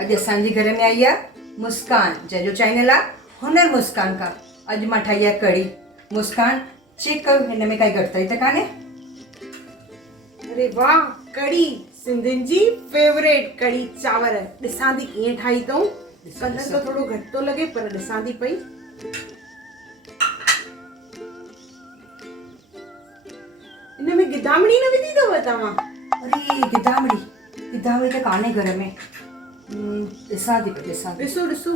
अॼु असांजे घर में आई आहे मुस्कान, जंहिंजो चैनल आहे हुनर मुस्कान का। अॼु मां ठाही आहे कढ़ी। मुस्कान चेक कयो हिन में काई घटिताई त कान्हे? अरे वाह, कढ़ी सिंधियुनि जी फेवरेट कढ़ी चांवर। ॾिसां थी कीअं ठाही अथऊं। कलर तो थोड़ो घटि थो लॻे पर ॾिसां थी पई। इन में गिदामड़ी न विधी अथव तव्हां? अरे गिदामड़ी त कान्हे घर में। ॾिसां थी पई, ॾिसां थी। ॾिसो ॾिसो।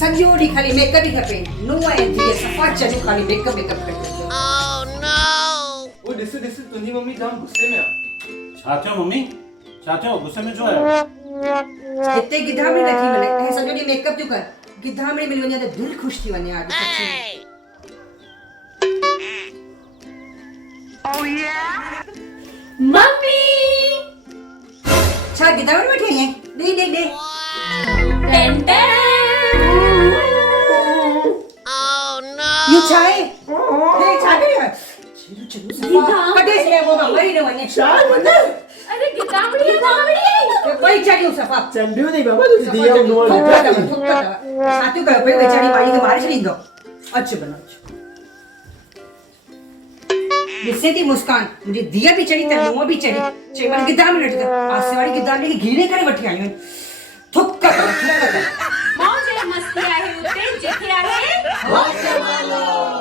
सॼो ॾींहुं खाली मेकअप ई खपे। नुंहुं ऐं धीअ सफ़ा चङो खाली मेकअप करे। वो ॾिस तुंहिंजी मम्मी जाम गुस्से में आहे। छा थियो मम्मी? छा थियो? गुस्से में छो आयो? हिते गिदामड़ी नथी मिले ऐं सॼो ॾींहुं मेकअप थियूं कर। गिदामड़ी मिली वञे त दिलि ख़ुशि थी वञे। अॼु सच्ची मम्मी छा गिदामड़ी वठी आई आहीं? ॾे ये छा आहे? हे छा करियो? चलो सफ़ा कढे से वो मरी न वञे। छा वञे? अरे गिदामड़ी कोई चढ़ियो सफ़ा चंडियो नहीं बाबा, तू दिया नो साथियों कयो पे बेचारी माई खे मारे छॾींदो। अच बनो ॾिसे थी मुस्कान, मुंहिंजी धीअ बि चढ़ी त नुंहुं बि चढ़ी। चई वञ गिदामड़ी वठी कर। पासे वारी गिदामड़ी खे घीरे करे वठी आयूं आहिनि। थुक कर मौज मस्ती आहे उते जिथे आहे हो जमालो।